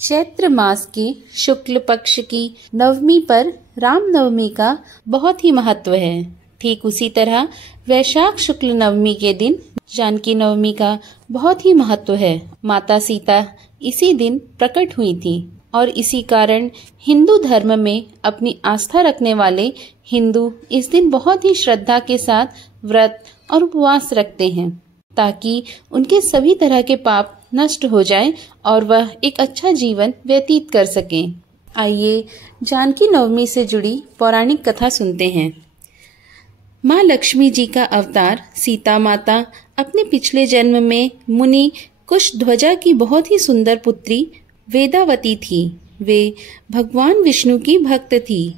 चैत्र मास की शुक्ल पक्ष की नवमी पर रामनवमी का बहुत ही महत्व है। ठीक उसी तरह वैशाख शुक्ल नवमी के दिन जानकी नवमी का बहुत ही महत्व है। माता सीता इसी दिन प्रकट हुई थी और इसी कारण हिंदू धर्म में अपनी आस्था रखने वाले हिंदू इस दिन बहुत ही श्रद्धा के साथ व्रत और उपवास रखते हैं ताकि उनके सभी तरह के पाप नष्ट हो जाएं और वह एक अच्छा जीवन व्यतीत कर सकें। आइए जानकी नवमी से जुड़ी पौराणिक कथा सुनते हैं। माँ लक्ष्मी जी का अवतार सीता माता अपने पिछले जन्म में मुनि कुशध्वजा की बहुत ही सुंदर पुत्री वेदावती थी। वे भगवान विष्णु की भक्त थी।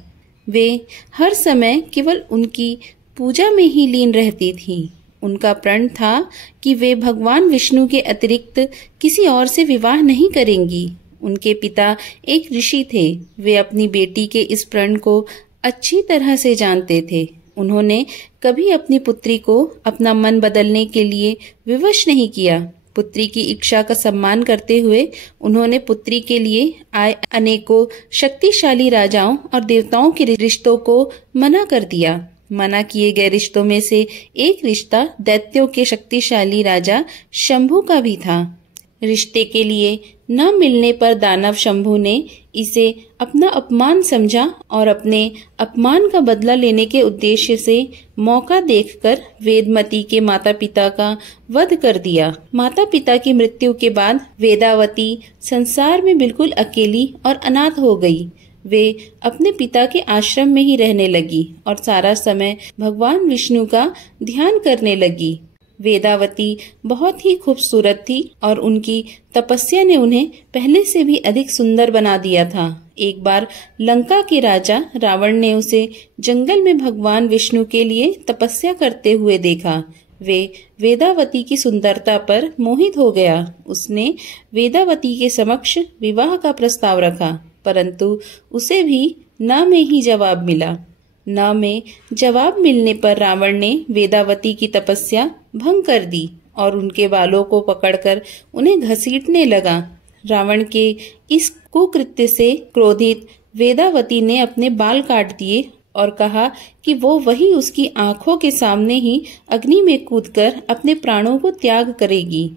वे हर समय केवल उनकी पूजा में ही लीन रहती थी। उनका प्रण था कि वे भगवान विष्णु के अतिरिक्त किसी और से विवाह नहीं करेंगी। उनके पिता एक ऋषि थे। वे अपनी बेटी के इस प्रण को अच्छी तरह से जानते थे। उन्होंने कभी अपनी पुत्री को अपना मन बदलने के लिए विवश नहीं किया। पुत्री की इच्छा का सम्मान करते हुए उन्होंने पुत्री के लिए आए अनेकों शक्तिशाली राजाओं और देवताओं के रिश्तों को मना कर दिया। मना किए गए रिश्तों में से एक रिश्ता दैत्यों के शक्तिशाली राजा शंभु का भी था। रिश्ते के लिए न मिलने पर दानव शंभु ने इसे अपना अपमान समझा और अपने अपमान का बदला लेने के उद्देश्य से मौका देखकर वेदमती के माता पिता का वध कर दिया। माता पिता की मृत्यु के बाद वेदावती संसार में बिल्कुल अकेली और अनाथ हो गई। वे अपने पिता के आश्रम में ही रहने लगी और सारा समय भगवान विष्णु का ध्यान करने लगी। वेदावती बहुत ही खूबसूरत थी और उनकी तपस्या ने उन्हें पहले से भी अधिक सुंदर बना दिया था। एक बार लंका के राजा रावण ने उसे जंगल में भगवान विष्णु के लिए तपस्या करते हुए देखा। वे वेदावती की सुंदरता पर मोहित हो गया। उसने वेदावती के समक्ष विवाह का प्रस्ताव रखा, परंतु उसे भी न में ही जवाब मिला। न में जवाब मिलने पर रावण ने वेदावती की तपस्या भंग कर दी और उनके बालों को पकड़कर उन्हें घसीटने लगा। रावण के इस कुकृत्य से क्रोधित वेदावती ने अपने बाल काट दिए और कहा कि वो वही उसकी आंखों के सामने ही अग्नि में कूदकर अपने प्राणों को त्याग करेगी।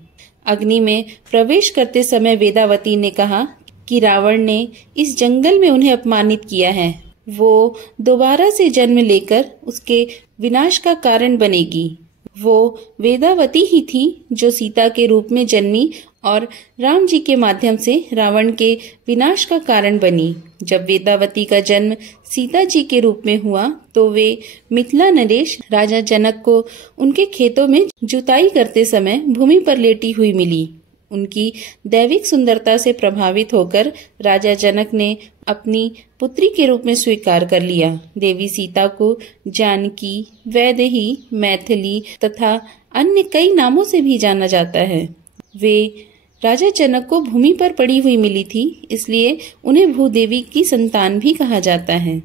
अग्नि में प्रवेश करते समय वेदावती ने कहा कि रावण ने इस जंगल में उन्हें अपमानित किया है। वो दोबारा से जन्म लेकर उसके विनाश का कारण बनेगी। वो वेदावती ही थी जो सीता के रूप में जन्मी और राम जी के माध्यम से रावण के विनाश का कारण बनी। जब वेदावती का जन्म सीता जी के रूप में हुआ तो वे मिथिला नरेश राजा जनक को उनके खेतों में जुताई करते समय भूमि पर लेटी हुई मिली। उनकी दैविक सुंदरता से प्रभावित होकर राजा जनक ने अपनी पुत्री के रूप में स्वीकार कर लिया। देवी सीता को जानकी, वैदेही, मैथिली तथा अन्य कई नामों से भी जाना जाता है। वे राजा जनक को भूमि पर पड़ी हुई मिली थी, इसलिए उन्हें भूदेवी की संतान भी कहा जाता है।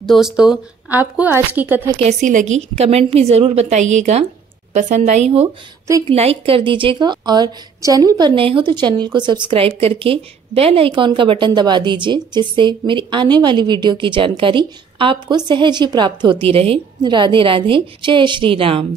दोस्तों, आपको आज की कथा कैसी लगी कमेंट में जरूर बताइएगा। पसंद आई हो तो एक लाइक कर दीजिएगा और चैनल पर नए हो तो चैनल को सब्सक्राइब करके बेल आइकॉन का बटन दबा दीजिए, जिससे मेरी आने वाली वीडियो की जानकारी आपको सहज ही प्राप्त होती रहे। राधे राधे, जय श्री राम।